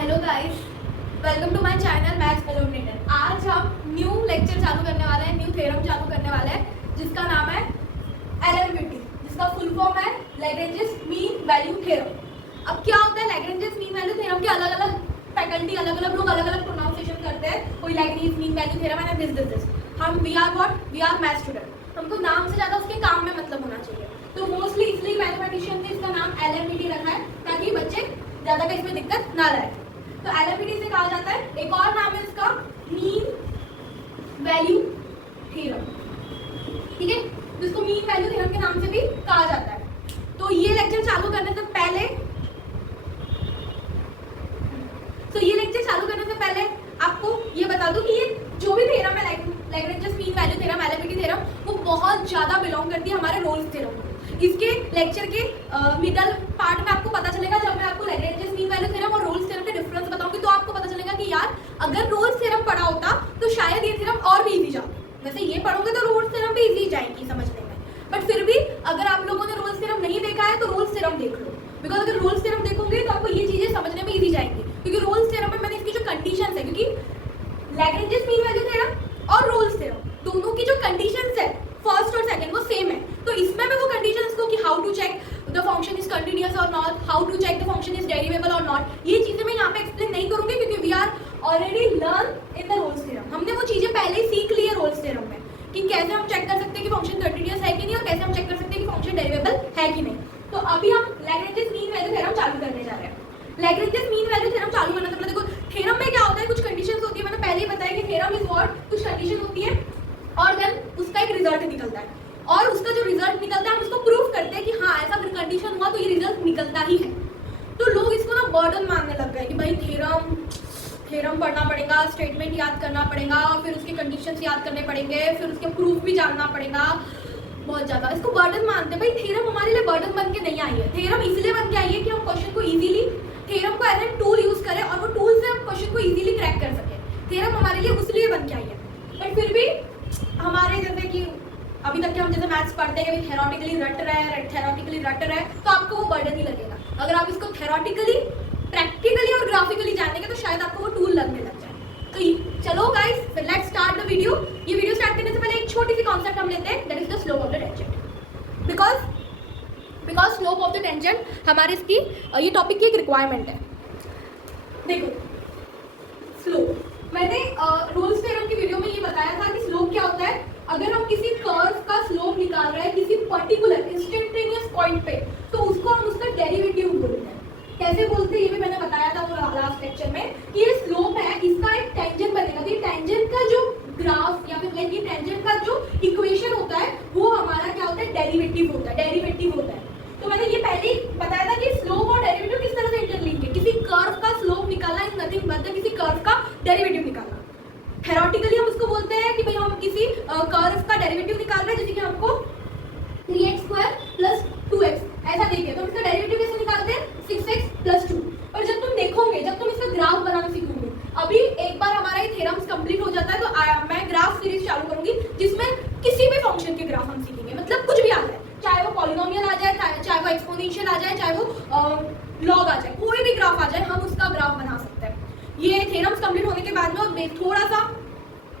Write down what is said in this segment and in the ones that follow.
Hello guys, welcome to my channel maths illuminated. आज हम new lecture चालू करने वाले हैं, न्यू थ्योरम चालू करने वाले हैं जिसका नाम है एलएमवीटी, जिसका फुल फॉर्म है लैग्रेंजेस मीन वैल्यू थ्योरम। अब क्या होता है लैग्रेंजेस मीन वैल्यू थ्योरम के अलग अलग फैकल्टी, अलग अलग लोग अलग अलग प्रोनाउंसिएशन करते हैं। कोई लैग्रेंजेस मीन वैल्यू थ्योरम है दिस हम वी आर मैथ्स स्टूडेंट, हमको नाम से ज़्यादा उसके काम में मतलब होना चाहिए। तो मोस्टली इसलिए मैथमेटिशियन ने इसका नाम एलएमवीटी रखा है ताकि बच्चे ज़्यादा का इसमें दिक्कत ना रहे। तो एलएमवीटी से कहा जाता है, एक और नाम है इसका मीन वैल्यू थ्योरम, ठीक है, जिसको मीन वैल्यू थ्योरम के नाम से भी कहा जाता है। तो ये लेक्चर चालू करने से पहले आपको ये बता दूं कि ये जो भी थ्योरम है Lagrange's mean value theorem, LMVT theorem, वो बहुत ज़्यादा बिलोंग करती है हमारे रोल्स थ्योरम को। इसके लेक्चर के मिडल पार्ट में आपको पता चलेगा, जब मैं आपको लैग्रेंजेस मीन वैल्यू थ्योरम और रोल्स थ्योरम के डिफरेंस बताऊंगी तो आपको पता चलेगा कि यार अगर रोल्स थ्योरम पढ़ा होता तो शायद ये थ्योरम और भी इजी जाती। वैसे ये पढ़ोगे तो रोल्स थ्योरम भी इजी जाएगी समझने में, बट फिर भी अगर आप लोगों ने रोल्स थ्योरम नहीं देखा है तो रोल्स थ्योरम देख लो, बिकॉज अगर रोल्स थ्योरम देखोगे तो आपको ये चीज़ें समझने में इजी जाएंगी। क्योंकि रोल्स थ्योरम में मैंने इसकी जो कंडीशंस है, क्योंकि लैग्रेंजेस मीन वैल्यू थ्योरम और रोल्स थ्योरम दोनों की जो कंडीशंस है फर्स्ट और सेकंड वो सेम है। तो इसमें मैं वो कंडीशंस को कि how to check the function is continuous और not, how to check the function is derivable और नॉट, ये चीजें मैं यहाँ पे एक्सप्लेन नहीं करूंगी क्योंकि we are already learn in the Rolle's theorem. हमने वो चीजें पहले ही सीख ली है रोल्स थ्योरम में कि कैसे हम चेक कर सकते हैं कि फंक्शन कंटिन्यूअस है कि नहीं और कैसे हम चेक कर सकते हैं कि फंक्शन डेरिवेबल है कि नहीं। तो अभी हम लैग्रेंजेस मीन वैल्यू थ्योरम चालू करने जा रहे हैं। लैग्रेंजेस मीन वैल्यू थ्योरम चालू करने से पहले देखो थ्योरम में क्या होता है, कुछ कंडीशंस होती है। मैंने पहले ही बताया कि थ्योरम इज व्हाट, कुछ कंडीशन होती है और देन उसका एक रिजल्ट निकलता है, और उसका जो रिजल्ट निकलता है हम उसको प्रूव करते हैं कि हाँ ऐसा अगर कंडीशन हुआ तो ये रिजल्ट निकलता ही है। तो लोग इसको ना बर्डन मानने लग गए कि भाई थ्योरम पढ़ना पड़ेगा, स्टेटमेंट याद करना पड़ेगा, फिर उसके कंडीशंस याद करने पड़ेंगे, फिर उसके प्रूफ भी जानना पड़ेगा, बहुत ज़्यादा इसको बर्डन मानते हैं। भाई थ्योरम हमारे लिए बर्डन बन के नहीं आई है, थ्योरम इसलिए बन के आई है कि हम क्वेश्चन को इजीली थ्योरम को एज ए टूल यूज करें और वो टूल से हम क्वेश्चन को इजीली क्रैक कर सकें। थ्योरम हमारे लिए उसलिए बन के आई है। बट फिर भी हमारे जैसे कि अभी तक के हम जैसे मैथ्स पढ़ते हैं कि थ्योरेटिकली रट रहे हैं तो आपको वो बर्डन ही लगेगा। अगर आप इसको थ्योरेटिकली, प्रैक्टिकली और ग्राफिकली जानेंगे तो शायद आपको वो टूल लगने लग जाए। तो चलो गाइस, फिर लेट्स स्टार्ट द वीडियो। ये वीडियो स्टार्ट करने से पहले एक छोटी सी कॉन्सेप्ट हम लेते हैं, that is the slope of the tangent. Because slope of the tangent हमारे इसकी ये टॉपिक की एक रिक्वायरमेंट है। देखो स्लोप, मैंने रोल्स थ्योरम की वीडियो में ये बताया था कि स्लोप क्या होता है। अगर हम किसी कर्व का स्लोप निकाल रहे हैं किसी पर्टिकुलर इंस्टेंटेनियस पॉइंट पे तो उसको हम उसका डेरिवेटिव बोलते हैं। कैसे बोलते हैं ये भी मैंने बताया था वो लास्ट लेक्चर में कि ये स्लोप है, इसका एक टेंजेंट बनेगा। तो टेंजेंट का जो ग्राफ या फिर ये टेंजेंट का जो इक्वेशन होता है वो हमारा क्या होता है, डेरिवेटिव होता है। तो मैंने ये पहले ही बताया था कि स्लोप और डेरिवेटिव किस तरह से इंटरलिंक है। किसी कर्व का स्लोप निकालना इज नथिंग बट किसी कर्व का डेरिवेटिव निकालना। थ्योरेटिकली हम उसको बोलते हैं कि भाई हम किसी कर्व का डेरिवेटिव निकाल रहे हैं, जैसे कि हमको 3x² + 2x ऐसा देखिए तो इसका डेरिवेटिव कैसे निकालते हैं, 6x + 2। पर जब तुम देखोगे, जब तुम इसका ग्राफ बनाना सीखोगे, अभी एक बार हमारा ये थ्योरम्स कंप्लीट हो जाता है तो मैं ग्राफ सीरीज चालू करूंगी जिसमें किसी भी फंक्शन के ग्राफ हम सीखेंगे, मतलब कुछ भी आ जाए, चाहे वो पॉलिनोमियल आ जाए, चाहे वो एक्सपोनेंशियल आ जाए, चाहे वो लॉग आ जाए, कोई भी ग्राफ आ जाए हम उसका ग्राफ बना सकते हैं। ये थ्योरम्स कंप्लीट होने के बाद में और थोड़ा सा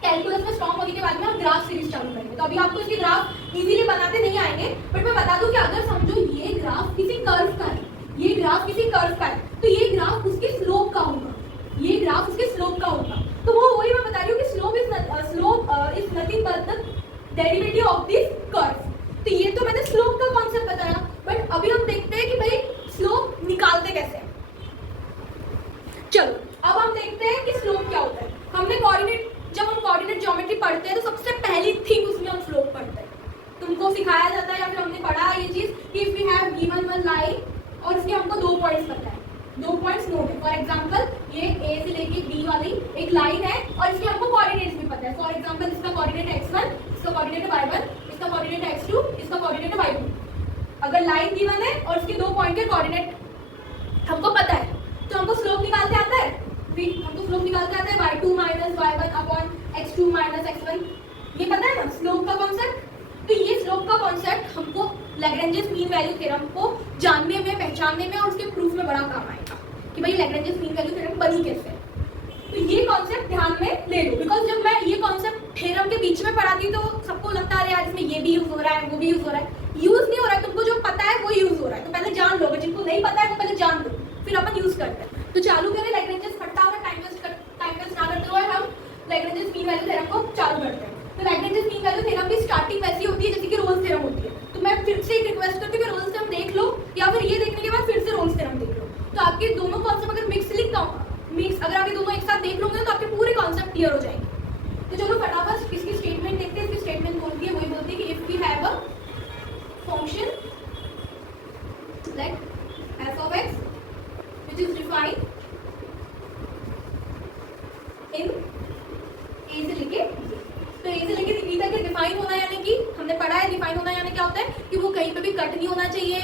कैलकुलस में स्ट्रॉन्ग होने के बाद में हम ग्राफ सीरीज चालू करेंगे। तो अभी आपको इसके ग्राफ इजीली बनाते नहीं आएंगे, बट मैं बता दूं कि अगर समझो ये ग्राफ किसी कर्व का है, ये ग्राफ किसी कर्व का है, तो ये ग्राफ उसके स्लोप का होगा, ये ग्राफ उसके स्लोप का होगा। तो वो वही मैं बता रही हूँ कि slope is nothing but the derivative of this curve. तो ये तो मैंने स्लोप का कॉन्सेप्ट बताया, बट अभी हम देखते हैं कि भाई स्लोप निकालते कैसे हैं। चलो अब हम देखते हैं कि स्लोप क्या होता है। जब हम कोऑर्डिनेट ज्योमेट्री पढ़ते हैं तो सबसे पहली थिंग उसमें हम स्लोप पढ़ते हैं। तुमको सिखाया जाता है या फिर हमने पढ़ा ये चीज कि if we have given one line और इसके हमको 2 पॉइंट्स पता है, 2 पॉइंट्स नोट है। फॉर एग्जांपल ये ए से लेके बी वाली एक लाइन है और इसके हमको कोऑर्डिनेट्स भी पता है। फॉर एग्जांपल इसका कोऑर्डिनेट x1, इसका कोऑर्डिनेट y1, इसका कोऑर्डिनेट x2, इसका कोऑर्डिनेट y2। अगर लाइन गिवन है और इसके 2 पॉइंट के कोऑर्डिनेट हमको पता है तो हमको स्लोप निकालते आता है। हमको स्लोप निकालते आता है y2 - y1 upon x2 - x1। ये पता है ना स्लोप का कॉन्सेप्ट। तो ये स्लोप का कॉन्सेप्ट हमको लैग्रेंजेस मीन वैल्यू थ्योरम को जानने में, पहचानने में और उसके प्रूफ में बड़ा काम आएगा कि भाई लैग्रेंजेस मीन वैल्यू थ्योरम बनी ले लो, बिकॉज जब मैं ये कॉन्सेप्ट थ्योरम के बीच में पढ़ाती तो सबको लगता है यार इसमें ये भी यूज हो रहा है वो भी यूज हो रहा है। यूज नहीं हो रहा है, तुमको जो पता है वो यूज हो रहा है, तो पहले जान लो, अगर जिनको नहीं पता है वो पहले जान लो, फिर अपन यूज करते हैं। तो चालू करें लैग्रेंजेस फटाफट, टाइम वेस्ट ना करते हुए हम लैग्रेंजेस मीन वैल्यू थ्योरम को चालू करते हैं। तो लैग्रेंजेस मीन वैल्यू थ्योरम की स्टार्टिंग वैसी होती है जैसे कि रोल्स थ्योरम होती है। तो मैं फिर से एक रिक्वेस्ट करती हूँ कि रोल्स थ्योरम देख लो, या फिर ये देखने के बाद फिर से रोल्स थ्योरम देख लो। तो आपके दोनों कॉन्सेप्ट अगर मिक्स अगर आपके दोनों एक साथ देख लोगे तो आपके पूरे कॉन्सेप्ट क्लियर हो जाएंगे। तो चलो फटाफट इसकी स्टेटमेंट देखते हैं। इसकी स्टेटमेंट बोलती है, वही बोलती है कि if we have a function like f of x which is defined in a से लेके b, तो a से लेके b तक डिफाइन होना यानी कि हमने पढ़ा है डिफाइन होना यानी क्या होता है कि वो कहीं पे भी कट नहीं होना चाहिए,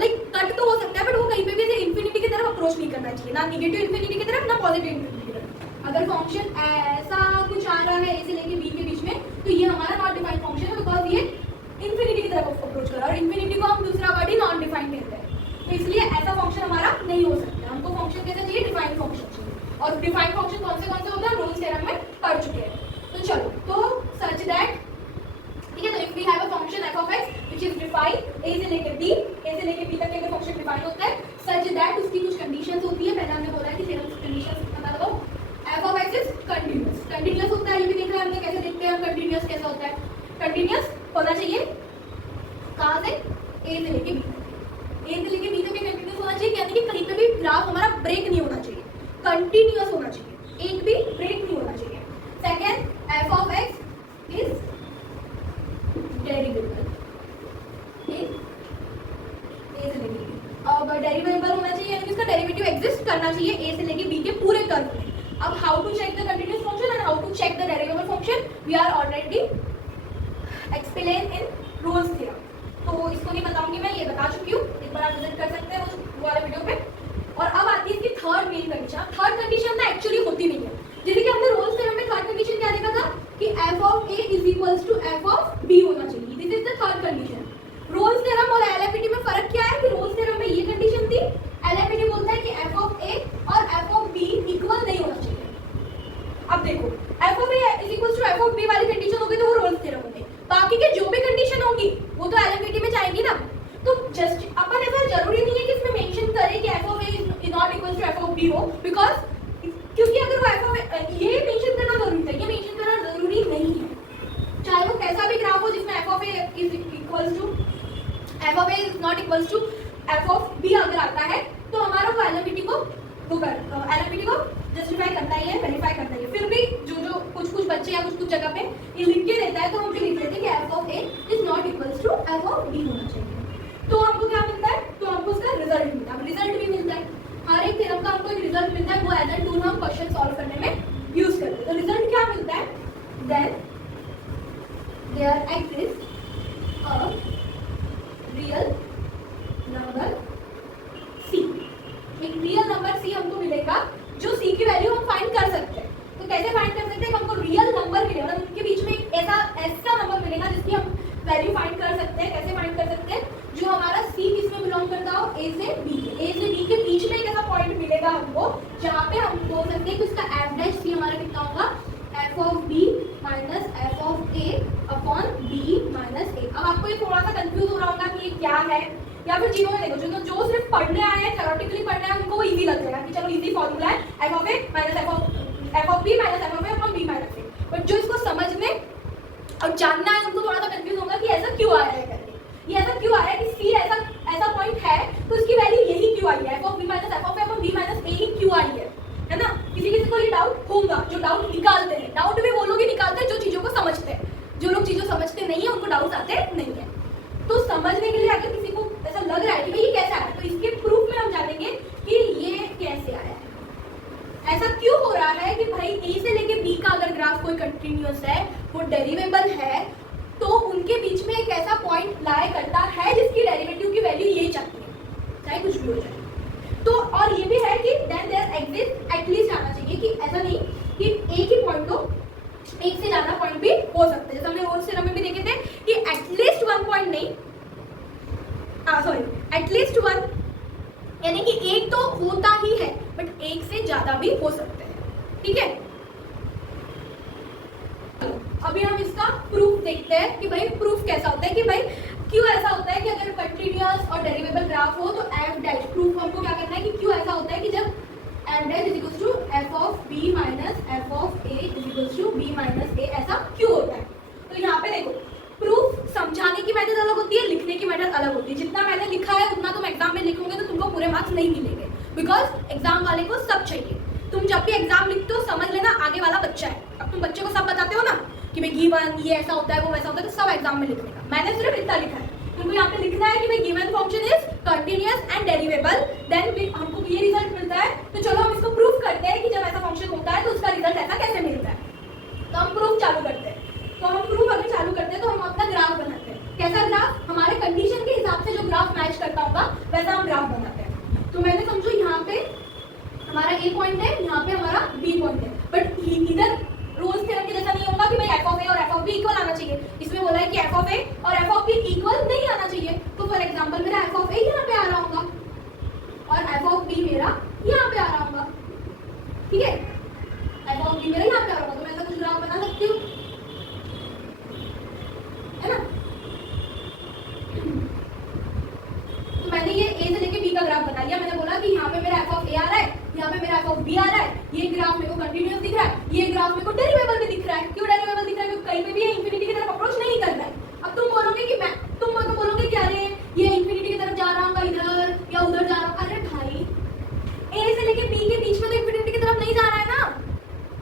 लाइक कट तो हो सकता है बट वो कहीं पे भी ऐसे इंफिनिटी की तरफ अप्रोच नहीं करना चाहिए, ना नेगेटिव इंफिनिटी की तरफ ना पॉजिटिव इंफिनिटी की तरफ। अगर फंक्शन ऐसा कुछ आ रहा है a से लेके b के बीच में तो ये हमारा नॉट डिफाइंड फंक्शन है, बिकॉज ये इंफिनिटी की तरफ अप्रोच कर रहा है, और इंफिनिटी को हम दूसरा वर्ड ही नॉन डिफाइंड कहते हैं। तो इसलिए ऐसा फंक्शन हमारा नहीं हो सकता, हमको फंक्शन कैसा चाहिए, डिफाइंड फंक्शन चाहिए। और डिफाइंड फंक्शन कौन से होते हैं, रोल्स थ्योरम में पढ़ चुके हैं। तो चलो, तो सच दैट, ठीक है, तो if we have a function f of x which is defined a से लेकर b, a से लेकर b तक अगर फंक्शन डिफाइन होता है सच दैट उसकी कुछ कंडीशंस होती है। पहले हमने बोला है कि थ्योरम की कंडीशंस पता लगाओ। f of x is continuous, continuous होता है, ये भी देख रहे हैं हमने कैसे देखते हैं हम कंटीन्यूअस कैसा होता है। कंटीन्यूअस होना चाहिए कहां से, a से लेकर b तक, a से लेके b तक कंटीन्यूअस होना चाहिए, यानी कि कहीं पे भी ग्राफ हमारा ब्रेक नहीं होना चाहिए, कंटीन्यूअस होना चाहिए, एक भी ब्रेक नहीं होना चाहिए। Second, f of x is derivable, ठीक, a से लेके b, अब डेरिवेबल होना चाहिए यानी कि इसका डेरिवेटिव एग्जिस्ट करना चाहिए a से लेके b के पूरे कर्व में। अब how to check the continuous function and how to check the derivable function we are already explain in Rolle's theorem, तो इसको नहीं बताऊंगी मैं, ये बता चुकी हूँ, एक बार आप विजिट कर सकते हैं वो वाले वीडियो पे। और अब आती है इसकी third main condition. Third condition ना एक्चुअली होती नहीं है, जैसे कि हमने रोल्स थ्योरम में थर्ड कंडीशन क्या देखा था कि f of a is equals to f of b होना चाहिए, this is the third condition. Rolle's theorem और एलएफईटी में फर्क क्या है कि रोल्स थ्योरम में ये कंडीशन थी, एलएफईटी बोलता है कि f of a और f of b इक्वल नहीं होना चाहिए। अब देखो, f of a is equals to f of b वाली कंडीशन होगी तो वो रोल्स थ्योरम होगी, बाकी के जो भी कंडीशन होंगी वो तो एलएफईटी में जाएगी ना। तो जस्ट अपन ऐसा जरूरी नहीं है कि इसमें मेंशन करें कि f of a is not equal to f of b हो, बिकॉज क्योंकि अगर वो f of a ये मेंशन करना जरूरी था, ये मेंशन करना जरूरी नहीं है, चाहे वो कैसा भी ग्राफ हो जिसमें f of a is equals to f of a is not equals to f of b अगर आता है तो हमारा वो एलएफईटी को जस्टिफाई करता ही है, वेरीफाई करता ही है। फिर भी जो कुछ बच्चे या कुछ जगह पे ये लिख के देता है तो हम भी लिख लेते हैं कि f of a is not equals to f of b होना चाहिए। तो हमको क्या मिलता है, तो हमको उसका रिजल्ट मिलता है, रिजल्ट भी मिलता है, हर एक थ्योरम का हमको एक रिजल्ट मिलता है, वो एज अ टूल हम क्वेश्चन सॉल्व करने में यूज करते हैं। तो रिजल्ट क्या मिलता है, then there exist a real number c, एक रियल नंबर c हमको मिलेगा जो c की वैल्यू हम फाइंड कर सकते हैं। तो कैसे फाइंड कर सकते हैं, हमको रियल नंबर मिलेगा, उनके बीच में एक ऐसा नंबर मिलेगा जिसकी हम वैल्यू फाइंड कर सकते हैं। कैसे फाइंड कर सकते हैं, जो हमारा c किसमें बिलोंग करता हो, a से b के बीच में एक ऐसा पॉइंट मिलेगा हमको जहाँ पे हम बोल सकते हैं कि उसका f डैश c हमारा कितना होगा, f of b minus f of a upon b minus a। अब आपको ये थोड़ा सा कंफ्यूज हो रहा होगा कि ये क्या है, या फिर चीजों में देखो जो सिर्फ पढ़ने आए हैं, थ्योरेटिकली पढ़ने आए हैं, उनको वो इजी लग जाएगा कि चलो इजी फॉर्मूला है f of a minus f of b minus f of a upon b minus a। But जो इसको समझने और जानना है उनको थोड़ा सा कंफ्यूज होगा कि ऐसा क्यों आया है करके, ये ऐसा क्यों आया है कि c ऐसा पॉइंट है तो उसकी वैल्यू यही क्यों आई है, f of b minus f of a upon b minus a ही क्यों आई है ना। किसी को ये डाउट होगा, जो डाउट निकालते हैं, डाउट भी वो लोग ही निकालते हैं जो चीजों को समझते हैं, जो लोग चीजों समझते नहीं है उनको डाउट आते नहीं है। तो समझने के लिए अगर किसी को ऐसा लग रहा है कि भाई ये कैसे आया, तो इसके प्रूफ में हम जानेंगे कि ये कैसे आया है, ऐसा क्यों हो रहा है कि भाई a से लेके b का अगर ग्राफ कोई कंटिन्यूअस है, वो डेरिवेबल है, तो उनके बीच में एक ऐसा पॉइंट लाई करता है जिसकी डेरिवेटिव की वैल्यू यही चाहती है, चाहे कुछ भी हो जाए। तो और ये भी है कि देन देयर एग्जिस्ट एटलीस्ट आना चाहिए, कि ऐसा नहीं कि एक ही पॉइंट हो, एक से ज्यादा पॉइंट भी हो सकते हैं, जैसे हमने रोल्स थ्योरम में भी देखे थे कि एटलीस्ट वन पॉइंट नहीं, एटलीस्ट वन यानी कि एक तो होता ही है बट एक से ज्यादा भी हो सकते हैं, ठीक है। अभी हम इसका प्रूफ देखते हैं कि भाई प्रूफ कैसा होता है, कि भाई क्यों ऐसा होता है कि अगर कंटिन्यूअस और डेरिवेबल ग्राफ हो तो एफ डैश प्रूफ हमको क्या करना है कि क्यों ऐसा होता है कि जब F dash is equals to F of B minus F of A is equals to B minus A, ऐसा क्यों होता है। तो यहाँ पे देखो प्रूफ समझाने की मेथड अलग होती है, लिखने की मेथड अलग होती है। जितना मैंने लिखा है उतना तुम एग्जाम में लिखोगे तो तुमको पूरे मार्क्स नहीं मिलेंगे, बिकॉज एग्जाम वाले को सब चाहिए। तुम जब भी एग्जाम लिखते हो समझ लेना आगे वाला बच्चा है। अब तुम बच्चे को सब बताते हो ना कि भाई गिवन ये ऐसा होता है वो वैसा होता है, तो सब एग्जाम में लिखने का। मैंने सिर्फ इतना लिखा है, तुमको यहाँ पे लिखना है कि भाई given function is continuous and derivable, then हमको ये रिजल्ट मिलता है। तो चलो हम इसको प्रूफ करते हैं कि जब ऐसा फंक्शन होता है तो उसका रिजल्ट ऐसा कैसे मिलता है। तो हम प्रूफ चालू करते हैं। तो हम प्रूफ अगर चालू करते हैं तो हम अपना ग्राफ बनाते हैं। कैसा ग्राफ, हमारे कंडीशन के हिसाब से जो ग्राफ मैच करता होगा वैसा हम ग्राफ बनाते हैं। तो मैंने समझो यहाँ पे हमारा ए पॉइंट है, यहाँ पे हमारा बी पॉइंट है, बट इधर रोल्स थ्योरम के जैसा नहीं होगा कि भाई एफ ऑफ ए और एफ ऑफ बी इक्वल आना चाहिए। इसमें बोला है कि एफ ऑफ ए और एफ ऑफ बी इक्वल नहीं आना चाहिए। तो फॉर एग्जांपल मेरा एफ ऑफ ए यहाँ पे आ रहा होगा और एफ ऑफ बी मेरा यहाँ पे आ रहा होगा, ठीक है। एफ ऑफ बी मेरा यहाँ पे आ रहा होगा, तो मैं ऐसा कुछ ग्राफ बना सकती हूँ, है ना। तो मैंने ये ए से लेके बी का ग्राफ बना लिया। मैंने बोला कि यहाँ पे मेरा एफ ऑफ ए आ रहा है, यहाँ पे मेरा एफ ऑफ बी आ रहा है, ये ग्राफ मेरे को कंटिन्यूअस दिख रहा है, ये ग्राफ मेरे को डेरिवेबल भी दिख रहा है। क्यों डेरिवेबल दिख रहा है, क्योंकि कहीं पे भी ये इंफिनिटी की तरफ अप्रोच नहीं कर रहा है। अब तुम बोलोगे कि मैं तुम तो बोलोगे कि अरे ये इंफिनिटी की तरफ जा रहा होगा इधर या उधर जा रहा होगा। अरे भाई ए से लेके बी के बीच में तो इंफिनिटी की तरफ नहीं जा रहा है ना।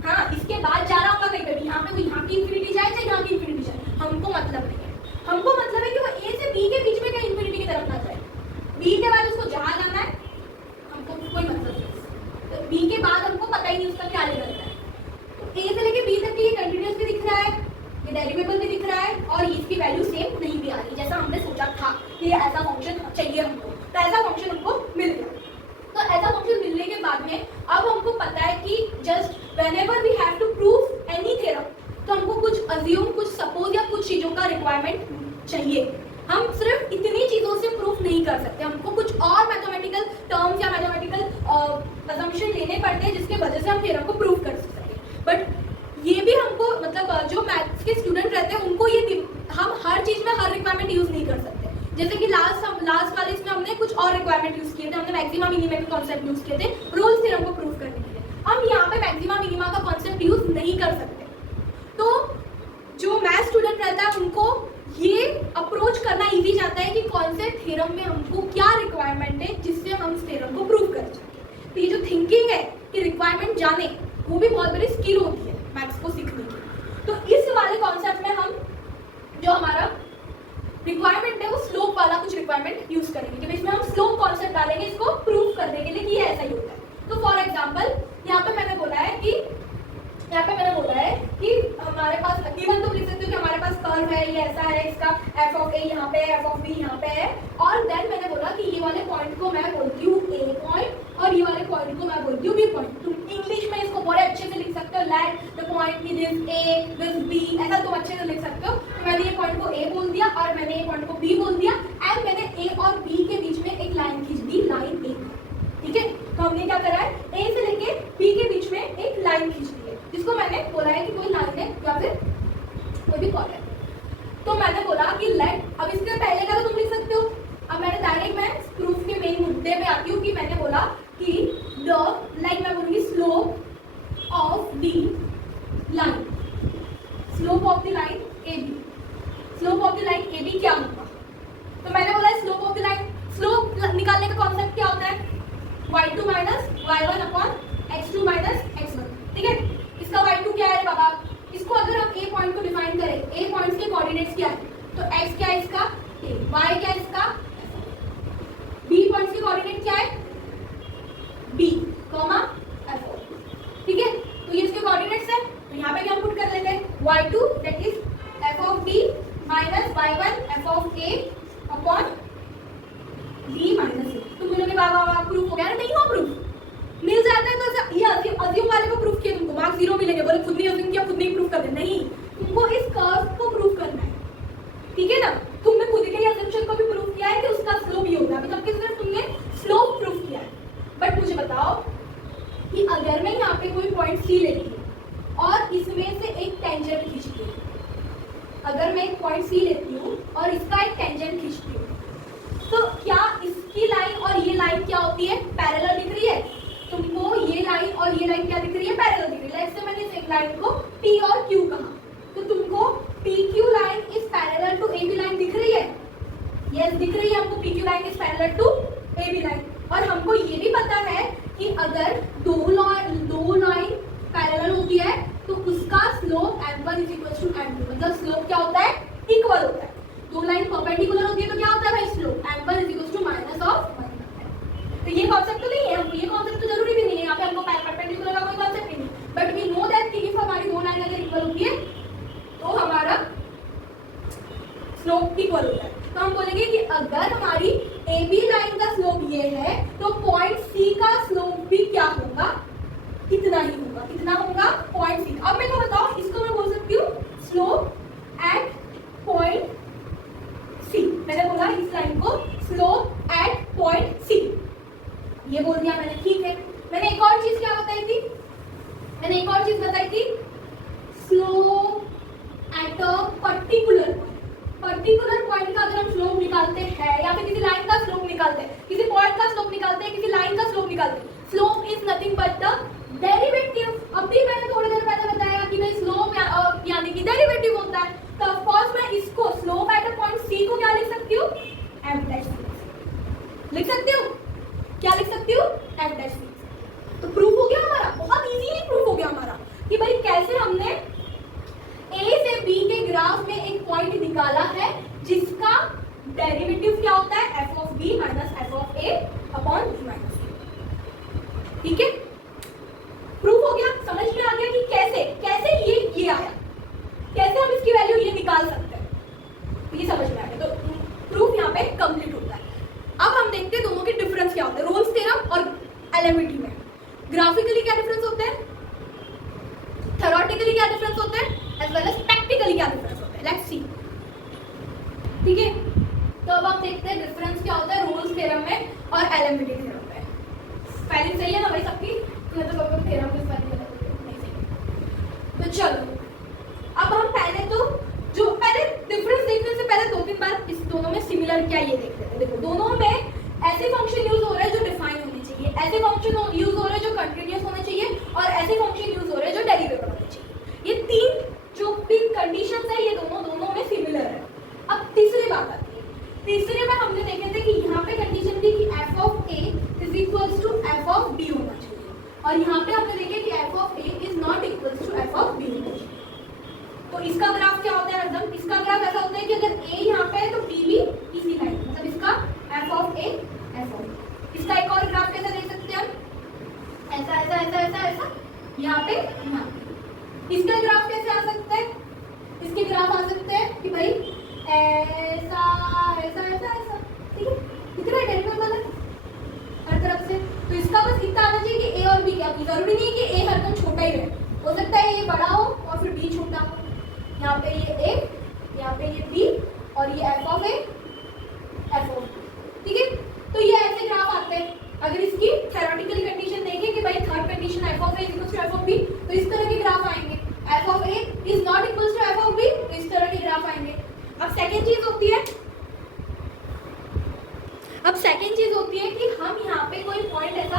हाँ, इसके बाद जा रहा होगा कहीं पे भी, यहाँ पे कोई यहाँ की इंफिनिटी जाए चाहे यहाँ की इंफिनिटी जाए, हमको मतलब नहीं है। हमको मतलब है कि वो ए से बी के बीच में कहीं इंफिनिटी की तरफ ना जाए। बी के बाद उसको जहाँ जाना है हमको कोई मतलब नहीं। तो बी के बाद हमको पता ही नहीं उसका क्या लेवल है। तो ए से लेके बी तक ये कंटिन्यूअस भी दिख रहा है, ये डेरिवेबल भी दिख रहा है, और इसकी वैल्यू सेम नहीं भी आ रही जैसा हमने सोचा था कि ऐसा फंक्शन चाहिए हमको। तो ऐसा फंक्शन हमको मिल गया। तो ऐसा फंक्शन मिलने के बाद में अब हमको पता है कि just whenever we have to prove any theorem, तो हमको कुछ अज्यूम, कुछ सपोज या कुछ चीजों का रिक्वायरमेंट चाहिए। हम सिर्फ इतनी चीजों से प्रूफ नहीं कर सकते, हमको कुछ और मैथमेटिकल टर्म्स या मैथमेटिकल असम्पशन लेने पड़ते हैं जिसके वजह से हम थ्योरम को प्रूव कर सकें। बट ये भी हमको मतलब जो मैथ्स के स्टूडेंट रहते हैं उनको ये हम हर चीज में हर रिक्वायरमेंट यूज नहीं कर सकते। जैसे कि लास्ट वाले इसमें हमने कुछ और रिक्वायरमेंट यूज किए थे, हमने मैक्सिमा मिनिमा के कॉन्सेप्ट यूज किए थे रोल्स थ्योरम को प्रूव करने के लिए। हम यहाँ पे मैक्सिमा मिनिमा का कॉन्सेप्ट यूज नहीं कर सकते। तो जो मैथ स्टूडेंट रहता है उनको ये अप्रोच करना इजी जाता है कि कौन से थ्योरम में हमको क्या रिक्वायरमेंट है जिससे हम इस थ्योरम को प्रूव कर सकें। तो ये जो थिंकिंग है कि रिक्वायरमेंट जाने, वो भी बहुत बड़ी स्किल होती है मैथ्स को सीखने की। तो इस वाले कॉन्सेप्ट में हम जो हमारा रिक्वायरमेंट है वो स्लोप वाला कुछ रिक्वायरमेंट यूज करेंगे, कि इसमें हम स्लोप कॉन्सेप्ट डालेंगे इसको प्रूव करने के लिए कि ये ऐसा ही होता है। तो फॉर एग्जाम्पल यहाँ पे मैंने बोला है कि हमारे पास गिवन तो लिख सकते हो कि हमारे पास कर्व है, ये ऐसा है, इसका एफ ऑफ ए यहाँ पे है, एफ ऑफ बी यहाँ पे है, और देन मैंने बोला कि ये वाले पॉइंट को मैं बोलती हूँ ए पॉइंट और ये वाले पॉइंट को मैं बोलती हूँ बी पॉइंट। तुम इंग्लिश में इसको बड़े अच्छे से लिख सकते हो, let the point is A this B, ऐसा तुम अच्छे से लिख सकते हो। तो मैंने ये पॉइंट को ए बोल दिया और मैंने ये पॉइंट को बी बोल दिया, एंड मैंने ए और बी के बीच में एक लाइन खींच दी, लाइन ए। ठीक है, तो हमने क्या करा है, ए से लेके बी के बीच में एक लाइन खींच दी है, जिसको मैंने बोला है कि कोई लाइन है या फिर कोई भी कॉर्ड है। तो मैंने बोला कि लेट, अब इसके पहले का तो तुम लिख सकते हो। अब मैंने डायरेक्ट मैं प्रूफ के मेन मुद्दे पे आती हूँ कि मैंने बोला कि द लाइक मैं बोलूंगी slope of the line, slope of the line A B, slope of the line A B क्या होगा। तो मैंने बोला slope of the line, slope निकालने का कॉन्सेप्ट क्या होता है, y2 minus y1 upon x2 minus x1। ठीक है, इसका y2 क्या है बाबा, इसको अगर हम a पॉइंट को डिफाइन करें, a पॉइंट्स के कोऑर्डिनेट्स क्या है, तो x क्या है इसका a, y क्या है इसका, b पॉइंट्स के कोऑर्डिनेट क्या है b, f। ठीक है, तो ये इसके कोऑर्डिनेट्स है, तो यहाँ पे भी हम पुट कर लेते हैं y2 that is f of b minus y1 f of a upon b minus a। तुम बोलोगे बाबा प्रूफ हो गया ना, नहीं हो प्रूफ मिल जाता है तो ये अज्यूम वाले को प्रूफ किया तुमको मार्क्स 0 मिलेंगे, बोले खुद नहीं अज्यूम किया खुद नहीं प्रूफ कर दे, नहीं, तुमको इस कर्व को प्रूफ करना है। ठीक है ना, तुमने खुद के अजम्पशन को भी प्रूफ किया है कि उसका स्लोप ये होगा, अभी तक के सिर्फ तुमने स्लोप प्रूफ किया है। बट मुझे बताओ कि अगर मैं यहाँ पे कोई पॉइंट सी लेती हूँ और इसमें से एक टेंजेंट खींचती हूँ। अगर मैं एक पॉइंट सी लेती हूँ और इसका एक टेंजेंट खींचती हूँ, तो क्या इसकी लाइन और ये लाइन क्या होती है, पैरेलल दिख रही है? तुमको ये लाइन और ये लाइन क्या दिख रही है, पैरेलल दिख रही है। लेट्स से मैंने इस एक लाइन को P और Q कहा, तो तुमको PQ line is parallel to AB line दिख रही है? यस दिख रही है हमको, PQ line is parallel to AB line. और हमको ये भी पता है कि अगर दो लाइन पैरेलल होती है तो उसका slope m1 is equal to m2, मतलब स्लोप क्या होता है, इक्वल होता है। दो लाइन परपेंडिकुलर होती है तो क्या होता है भाई, slope m1 is equal to minus of 1। तो ये कॉन्सेप्ट तो नहीं है, हमको ये कॉन्सेप्ट तो जरूरी भी नहीं है, यहाँ पे हमको परपेंडिकुलर का कोई कॉन्सेप्ट नहीं है, बट वी नो दैट कि इफ हमारी दो लाइन अगर इक्वल होती है तो हमारा स्लोप इक्वल होता है। तो हम बोलेंगे कि अगर हमारी AB लाइन का स्लोप ये है तो पॉइंट C का स्लोप भी क्या होगा, कितना ही होगा। कितना होगा, पॉइंट C। अब मेरे को बताओ, इसको मैं बोल सकती हूँ स्लोप एट पॉइंट C। मैंने बोला इस लाइन को स्लोप एट पॉइंट C, ये बोल दिया मैंने, ठीक है। मैंने एक और चीज क्या बताई थी, मैंने एक और चीज बताई थी, slope at a particular point. Particular point का अगर हम स्लोप निकालते हैं या फिर किसी लाइन का स्लोप निकालते हैं, किसी पॉइंट का स्लोप निकालते हैं, किसी लाइन का स्लोप निकालते हैं, slope is nothing but the derivative. अभी मैंने थोड़ी देर पहले बताया कि भाई स्लोप यानी कि डेरिवेटिव होता है, तो ऑफ कोर्स मैं इसको slope at a point C को क्या लिख सकती हूँ, m' लिख सकती हूँ। क्या लिख सकती हूँ, m'। तो प्रूफ हो गया हमारा, बहुत इजीली प्रूफ हो गया हमारा कि भाई कैसे हमने A से B के ग्राफ में एक पॉइंट निकाला है जिसका डेरिवेटिव क्या होता है, f of B minus f of A upon B minus A। ठीक है, प्रूफ हो गया, समझ में आ गया कि कैसे कैसे ये आया, कैसे हम इसकी वैल्यू ये निकाल सकते हैं, तो ये समझ में आ गया। तो प्रूफ यहाँ पे कंप्लीट होता है। अब हम देखते हैं दोनों के डिफरेंस क्या होते हैं, रोल्स थ्योरम और एलएमईटी में ग्राफिकली क्या डिफरेंस होते हैं, थ्योरेटिकली क्या डिफरेंस होते हैं, एज वेल एज प्रैक्टिकली क्या डिफरेंस होता है। लेट्स सी, ठीक है। तो अब हम देखते हैं डिफरेंस क्या होता है रोल्स थ्योरम में और एलएमईटी थ्योरम में। स्पेलिंग सही है ना भाई सबकी, तो सब थ्योरम की स्पेलिंग नहीं सही। तो चलो अब हम पहले डिफरेंस देखने से पहले दो तीन बार इस दोनों में सिमिलर क्या ये देख लेते हैं। देखो दोनों में ऐसे फंक्शन यूज हो रहे हैं जो डिफाइन होने चाहिए, ऐसे फंक्शन यूज हो रहे हैं जो कंटीन्यूअस होने चाहिए, और ऐसे फंक्शन यूज हो रहे हैं जो डेरिवेटिव होने चाहिए। ये तीन जो भी कंडीशंस है ये दोनों में सिमिलर है। अब तीसरी बात आती है, तीसरे में हमने देखे थे कि यहाँ पे कंडीशन थी कि f of A is equals to f of B होना चाहिए, और यहाँ पे हमने देखे कि f of A is not equals to f of B होना चाहिए। तो इसका ग्राफ क्या होता है, एकदम इसका ग्राफ ऐसा होता है कि अगर A यहाँ पे है तो B भी इसी लाइन, मतलब इसका f of A f of B। इसका एक और ग्राफ कैसे देख सकते हैं हम, ऐसा ऐसा ऐसा ऐसा ऐसा, यहाँ पे यहाँ पे। इसका ग्राफ कैसे आ सकता है, इसके ग्राफ आ सकते हैं कि भाई ऐसा ऐसा ऐसा ऐसा, ठीक है, दिख रहा है डेरिवेटिव वाला हर तरफ से। तो इसका बस इतना आना चाहिए कि A और B क्या, जरूरी नहीं है कि A हरदम छोटा ही रहे, हो सकता है ये बड़ा हो और फिर B छोटा हो। यहाँ पे ये A, यहाँ पे ये B, और ये f of A f of B, ठीक है। तो ये ऐसे ग्राफ आते हैं। अगर इसकी थ्योरेटिकल कंडीशन देखें कि भाई third condition f of A is equal to f of B, तो इस तरह के ग्राफ आएंगे। f of A is not equal to f of B, तो इस तरह के ग्राफ आएंगे। अब सेकेंड चीज होती है कि हम यहाँ पे कोई पॉइंट ऐसा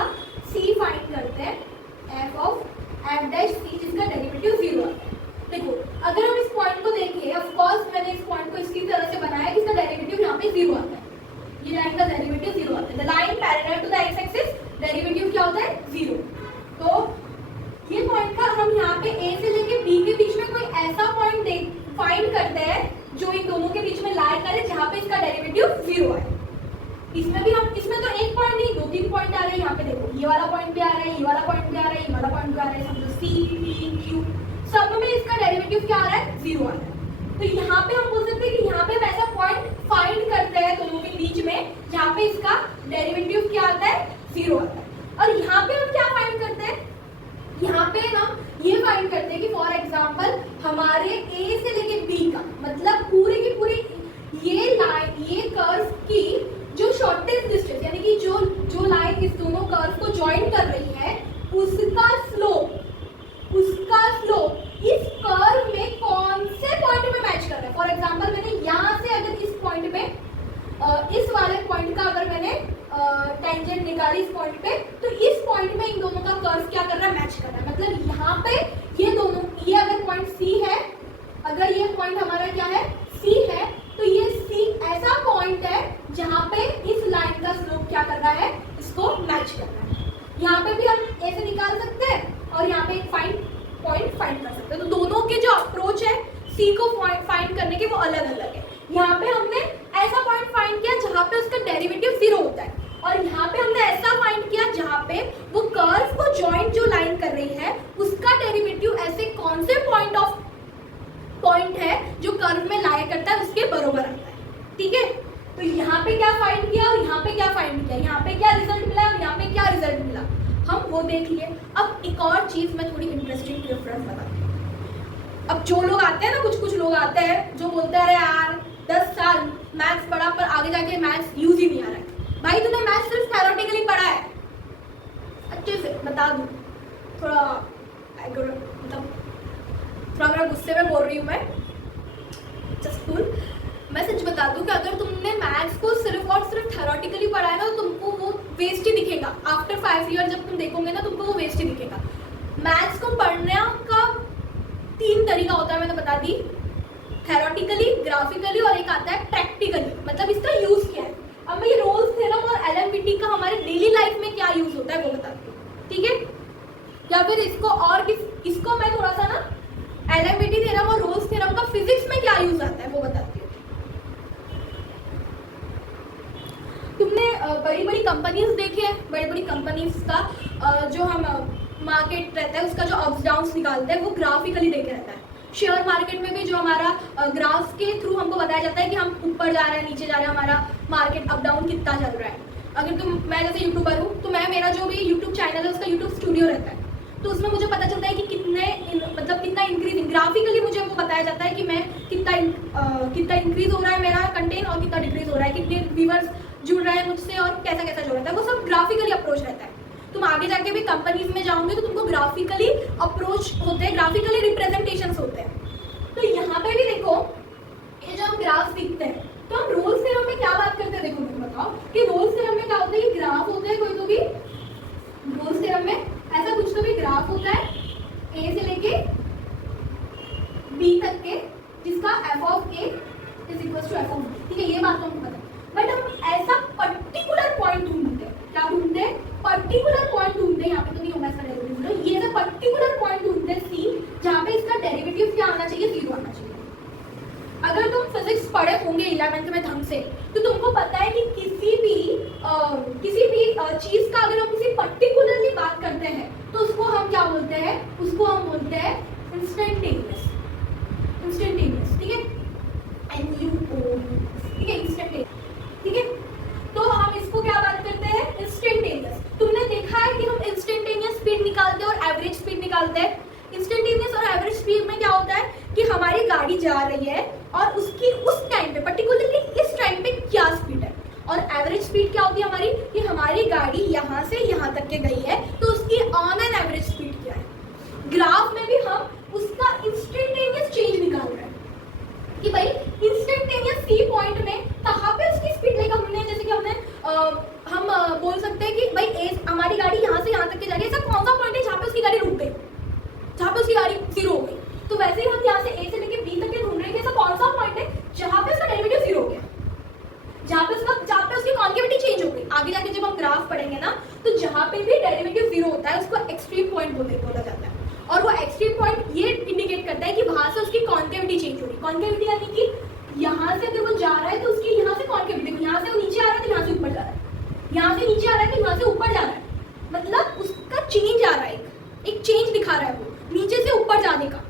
C फाइंड करते हैं, f of f dash C, जिसका डेरिवेटिव 0 आता है। देखो अगर हम इस पॉइंट को देखें, ऑफ कोर्स मैंने इस पॉइंट को इसकी तरह से बनाया कि इसका डेरिवेटिव यहाँ पे 0 आता है, ये लाइन का डेरिवेटिव 0 आता है। The line parallel to the X axis, derivative क्या होता है, 0। तो ये पॉइंट का हम यहाँ पे A से लेके B के बीच में कोई ऐसा पॉइंट फाइंड करते हैं जो इन दोनों के बीच में लाई करे जहाँ पे इसका डेरिवेटिव 0 आए। इसमें तो एक पॉइंट नहीं, दो तीन पॉइंट आ रहे हैं। यहाँ पे देखो ये वाला पॉइंट भी आ रहा है, ये वाला पॉइंट भी आ रहा है, ये वाला पॉइंट भी आ रहा है, समझो C P Q सब में इसका डेरिवेटिव क्या आ रहा है, 0 आ रहा है। तो यहाँ पे हम बोल सकते हैं कि यहाँ पे वैसा पॉइंट फाइंड करते हैं दोनों के बीच में जहाँ पे इसका डेरिवेटिव क्या आता है, 0 आता है। और यहाँ पे हम क्या फाइंड करते हैं, यहाँ पे हम ये फाइंड करते हैं कि फॉर एग्जांपल हमारे A से लेके B का मतलब पूरे की पूरी ये लाइन, ये कर्व की जो शॉर्टेस्ट डिस्टेंस यानी कि जो लाइन इस दोनों कर्व को ज्वाइन कर रही है उसका स्लोप सी को फाइंड करने के वो अलग अलग है। यहाँ पे हमने ऐसा पॉइंट फाइंड किया जहाँ पे उसका डेरिवेटिव 0 होता है, और यहाँ पे हमने ऐसा फाइंड किया जहाँ पे वो कर्व को जॉइंट जो लाइन कर रही है उसका डेरिवेटिव ऐसे कौन से पॉइंट है जो कर्व में लाया करता है उसके बरोबर आता है। ठीक है, तो यहाँ पे क्या फाइंड किया और यहाँ पे क्या फाइंड किया, यहाँ पे क्या रिजल्ट मिला और यहाँ पे क्या रिजल्ट मिला, हम वो देख लिए। अब एक और चीज मैं थोड़ी इंटरेस्टिंग डिफरेंस बताती हूँ। अब जो लोग आते हैं ना, कुछ लोग आते हैं जो बोलते हैं अरे यार 10 साल मैथ्स पढ़ा पर आगे जाके मैथ्स यूज ही नहीं आ रहा है। भाई तूने मैथ्स सिर्फ थ्योरेटिकली पढ़ा है, अच्छे से बता दूँ, थोड़ा मतलब थोड़ा मेरा गुस्से में बोल रही हूँ मैं, जस्ट कूल। मैं सच बता दूं कि अगर तुमने मैथ्स को सिर्फ और सिर्फ थ्योरेटिकली पढ़ा है ना तो तुमको वो वेस्ट ही दिखेगा। आफ्टर 5 ईयर जब तुम देखोगे ना तुमको वो वेस्ट ही दिखेगा। मैथ्स को पढ़ने का 3 तरीका होता है, मैंने बता दी, थ्योरेटिकली, ग्राफिकली और एक आता है प्रैक्टिकली, मतलब इसका यूज क्या है। अब मैं ये रोल्स थ्योरम और एलएमपीटी का हमारे डेली लाइफ में क्या यूज होता है वो बताती हूँ। ठीक है, या फिर इसको मैं थोड़ा सा ना एलएमपीटी थ्योरम और रोल्स थ्योरम का फिजिक्स में क्या यूज आता है वो बताती हूँ। तुमने बड़ी बड़ी कंपनीज देखी है, बड़ी बड़ी कंपनीज का जो हम मार्केट रहता है उसका जो अप्स डाउन्स निकालते हैं वो ग्राफिकली देखे रहता है। शेयर मार्केट में भी जो हमारा ग्राफ के थ्रू हमको बताया जाता है कि हम ऊपर जा रहे हैं नीचे जा रहे हैं, हमारा मार्केट अप डाउन कितना चल रहा है। अगर मैं जैसे यूट्यूबर हूँ तो मेरा जो भी यूट्यूब चैनल है उसका यूट्यूब स्टूडियो रहता है, तो उसमें मुझे पता चलता है कि कितना इंक्रीज, ग्राफिकली मुझे वो बताया जाता है कि मैं कितना इंक्रीज हो रहा है मेरा कंटेंट और कितना डिक्रीज हो रहा है, कितने व्यूअर्स जुड़ रहे हैं मुझसे और कैसा कैसा जुड़ रहा है, वो सब ग्राफिकली अप्रोच रहता है। तुम आगे जाके भी कंपनीज में जाओगे तो तुमको ग्राफिकली अप्रोच होते हैं, ग्राफिकली रिप्रेजेंटेशन होते हैं। तो यहाँ पे भी देखो ये जो हम ग्राफ दिखते हैं तो हम रोल्स थ्योरम में क्या बात करते हैं, देखो तुम बताओ कि रोल्स थ्योरम में क्या होता है, कि ग्राफ होता है कोई तो भी, रोल्स थ्योरम में ऐसा कुछ तो भी ग्राफ होता है ए से लेके बी तक के जिसका F of A is equal to F of B. ठीक है, ये बात तो हमको पता है, बट हम ऐसा पर्टिकुलर पॉइंट ढूंढते हैं, क्या ढूंढते हैं, पर्टिकुलर पॉइंट ढूंढते हैं। यहाँ पे तो नहीं होगा इसका डेरिवेटिव, ये ऐसा पर्टिकुलर पॉइंट ढूंढते हैं सी जहाँ पे इसका डेरिवेटिव क्या आना चाहिए, 0 आना चाहिए। अगर तुम फिजिक्स पढ़े होंगे 11th में ढंग से तो तुमको पता है कि किसी भी चीज का अगर हम किसी पर्टिकुलरली बात करते हैं तो उसको हम क्या बोलते हैं, उसको हम बोलते हैं इंस्टेंटेनियस। ठीक है, ठीक है, इंस्टेंटेनियस। ठीक है, तो हम इसको क्या बात करते हैं, इंस्टेंटेनियस। तुमने देखा है कि हम इंस्टेंटेनियस स्पीड निकालते हैं और एवरेज स्पीड निकालते हैं। इंस्टेंटेनियस और एवरेज स्पीड में क्या होता है कि हमारी गाड़ी जा रही है और उसकी उस टाइम पे, पर्टिकुलरली इस टाइम पे क्या स्पीड है, और एवरेज स्पीड क्या होती है हमारी, कि हमारी गाड़ी यहाँ से यहाँ तक के गई है तो उसकी ऑन एन एवरेज स्पीड क्या है। ग्राफ में भी हम उसका इंस्टेंटेनियस चेंज निकाल रहे हैं कि भाई इंस्टेंटेनियस सी पॉइंट में कहाँ पे उसकी स्पीड लेकर हमने, जैसे कि हम बोल सकते हैं कि भाई हमारी गाड़ी यहाँ से यहाँ तक के जा रही है, ऐसा कौन सा पॉइंट है जहाँ पे उसकी गाड़ी रुक गई, जहाँ पे उसकी गाड़ी 0 हो गई। तो वैसे ही हम यहाँ से ए से लेके बी तक के ढूंढ रहे हैं, ऐसा कौन सा पॉइंट है जहाँ पे उसका डेरिवेटिव 0 हो गया, जहाँ पे उसकी कॉन्केविटी चेंज हो गई। आगे जाके जब हम ग्राफ पढ़ेंगे ना तो जहाँ पे भी डेरिवेटिव 0 होता है उसको एक्सट्रीम पॉइंट बोला जाता है, और वो एक्सट्रीम पॉइंट ये इंडिकेट करता है कि वहां से उसकी कॉन्केविटी चेंज हो रही। कॉन्केविटी यानी कि यहाँ से अगर वो जा रहा है तो उसकी यहाँ से कॉन्केविटी, यहाँ से वो नीचे आ रहा है तो यहाँ से ऊपर जा रहा है, यहाँ से नीचे आ रहा है तो यहाँ से ऊपर जा रहा है, मतलब उसका चेंज आ रहा है, एक चेंज दिखा रहा है वो नीचे से ऊपर जाने का।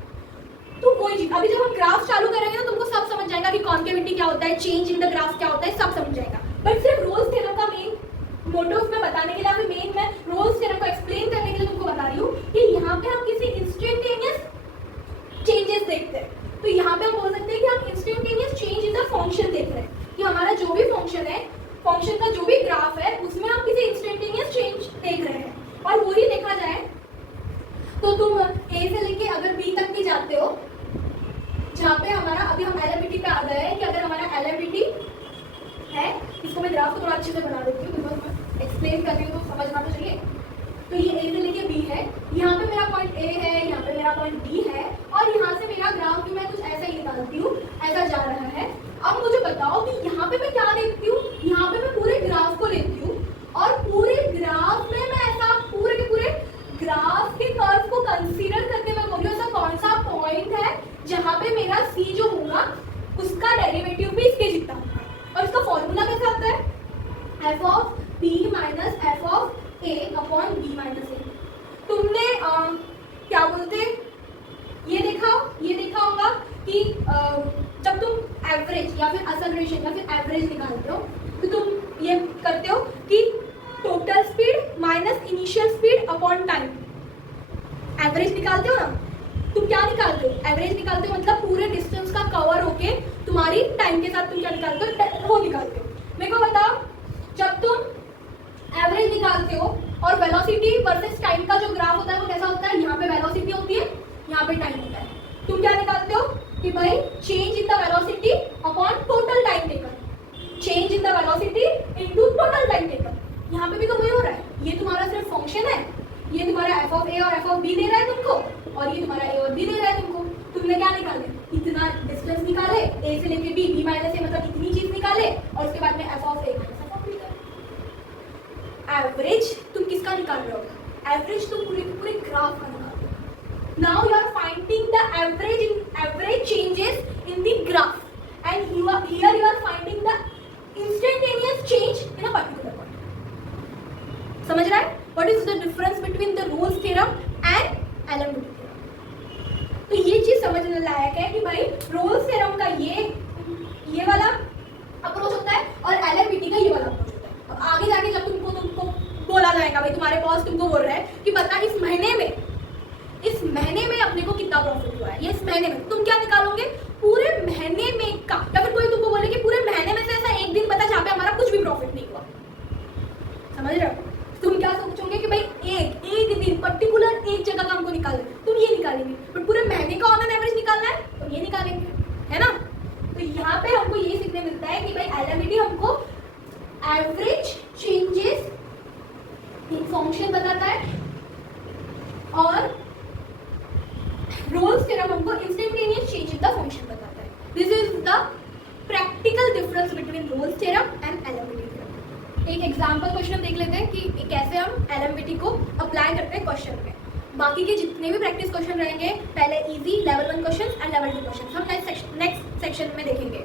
तो वही चीज अभी जब हम ग्राफ चालू करेंगे ना तुमको सब समझ जाएगा कि कॉन्केविटी क्या होता है, चेंज इन द ग्राफ क्या होता है, सब समझ जाएगा। बट सिर्फ रोल्स थ्योरम का मेन मोटिव में बताने के लिए, अभी मेन मैं रोल्स थ्योरम को एक्सप्लेन करने के लिए तुमको बता रही हूँ कि यहाँ पे हम किसी इंस्टेंटेनियस चेंजेस देखते हैं। तो यहाँ पे हम बोल सकते हैं कि हम instantaneous change in the function देख रहे हैं कि हमारा जो भी फंक्शन है, फंक्शन का जो भी ग्राफ है उसमें हम किसी इंस्टेंटेनियस चेंज देख रहे हैं। और वही देखा जाए तो तुम ए से लेके अगर बी तक भी जाते हो, जहाँ पे हमारा अभी हम एलएमपीटी पे आ गए हैं कि अगर हमारा एलएमपीटी है, इसको मैं ग्राफ को थोड़ा अच्छे से बना देती हूँ बिकॉज मैं एक्सप्लेन कर रही हूँ तो समझना तो चाहिए। तो ये ए से लेके बी है, यहाँ पे मेरा पॉइंट ए है, यहाँ पे मेरा पॉइंट बी है, और यहाँ से मेरा ग्राफ भी मैं कुछ ऐसा ही निकालती हूँ, ऐसा जा रहा है। अब मुझे बताओ कि यहाँ पे मैं क्या देखती हूँ, यहाँ पे मैं पूरे ग्राफ को लेती हूँ और पूरे ग्राफ में मैं ऐसा पूरे के पूरे ग्राफ के कर्व को कंसीडर करके मैं बोल रही हूँ ऐसा कौन सा पॉइंट है जहाँ पे मेरा C minus F of A upon B minus A. तुमने क्या बोलते ये देखा होगा कि जब तुम एवरेज या फिर असलरेशन या फिर एवरेज निकालते हो तो तुम ये करते हो कि total speed minus initial speed upon time. Average निकालते हो ना, तुम क्या निकालते हो? एवरेज निकालते हो मतलब पूरे डिस्टेंस का कवर होके तुम्हारी टाइम के साथ तुम क्या निकालते हो? वो निकालते हो। मेरे को बताओ, जब तुम एवरेज निकालते हो और वेलोसिटी वर्सेस टाइम का जो ग्राफ होता है वो कैसा होता है? यहाँ पे वेलोसिटी होती है, यहाँ पे टाइम होता है। तुम क्या निकालते हो कि भाई change in the velocity upon total time taken, change in the velocity into total time taken. यहाँ पे भी तो वही हो रहा है। ये तुम्हारा सिर्फ फंक्शन है, ये तुम्हारा एफ ऑफ ए और एफ ऑफ बी दे रहा है तुमको, और ये तुम्हारा ए और बी दे रहा है तुमको। तुमने क्या निकाले? इतना डिस्टेंस निकाले ए से लेके बी, बी माइनस ए मतलब इतनी चीज निकाले, और उसके बाद में F of A minus F of B निकाले। एवरेज तुम किसका निकाल रहे हो? एवरेज तुम पूरे ग्राफ का निकाल रहे हो। Now you are finding the average changes in the graph, and here you are finding the instantaneous change in a particular point. समझ रहा है? What is the difference between the Rolle's theorem and Allen-Witty theorem? तो ये चीज समझने लायक है कि भाई Rolle's theorem का ये वाला अप्रोच होता है और Allen-Witty का ये वाला अप्रोच होता है। अब आगे जाके जब तुमको बोला जाएगा, भाई तुम्हारे बॉस तुमको बोल रहा है कि बता इस महीने में अपने को कितना प्रॉफिट हुआ है, ये इस महीने में, तुम क्या निकालोगे? पूरे महीने में का। या फिर कोई तुमको बोले कि पूरे महीने में से ऐसा एक दिन बता जहाँ पे हमारा कुछ भी प्रॉफिट नहीं हुआ। समझ रहे हो? तुम क्या सोचोगे कि भाई एक दिन पर्टिकुलर एक जगह का हमको निकालना है, तुम ये निकालेंगे, बट पूरे महीने का ऑन एन एवरेज निकालना है तो ये निकालेंगे, है ना? तो यहाँ पे हमको ये सीखने मिलता है कि भाई Allen-Witty हमको एवरेज चेंजेस इन फंक्शन बताता है और Rolle's theorem हमको instantaneous change in the function बताता है। This is the practical difference between Rolle's theorem and Allen-Witty theorem। एक एग्जाम्पल क्वेश्चन देख लेते हैं कि कैसे हम Allen-Witty को अप्लाई करते हैं क्वेश्चन में। बाकी के जितने भी प्रैक्टिस क्वेश्चन रहेंगे, पहले easy level 1 question and level 2 question हम नेक्स्ट सेक्शन में देखेंगे।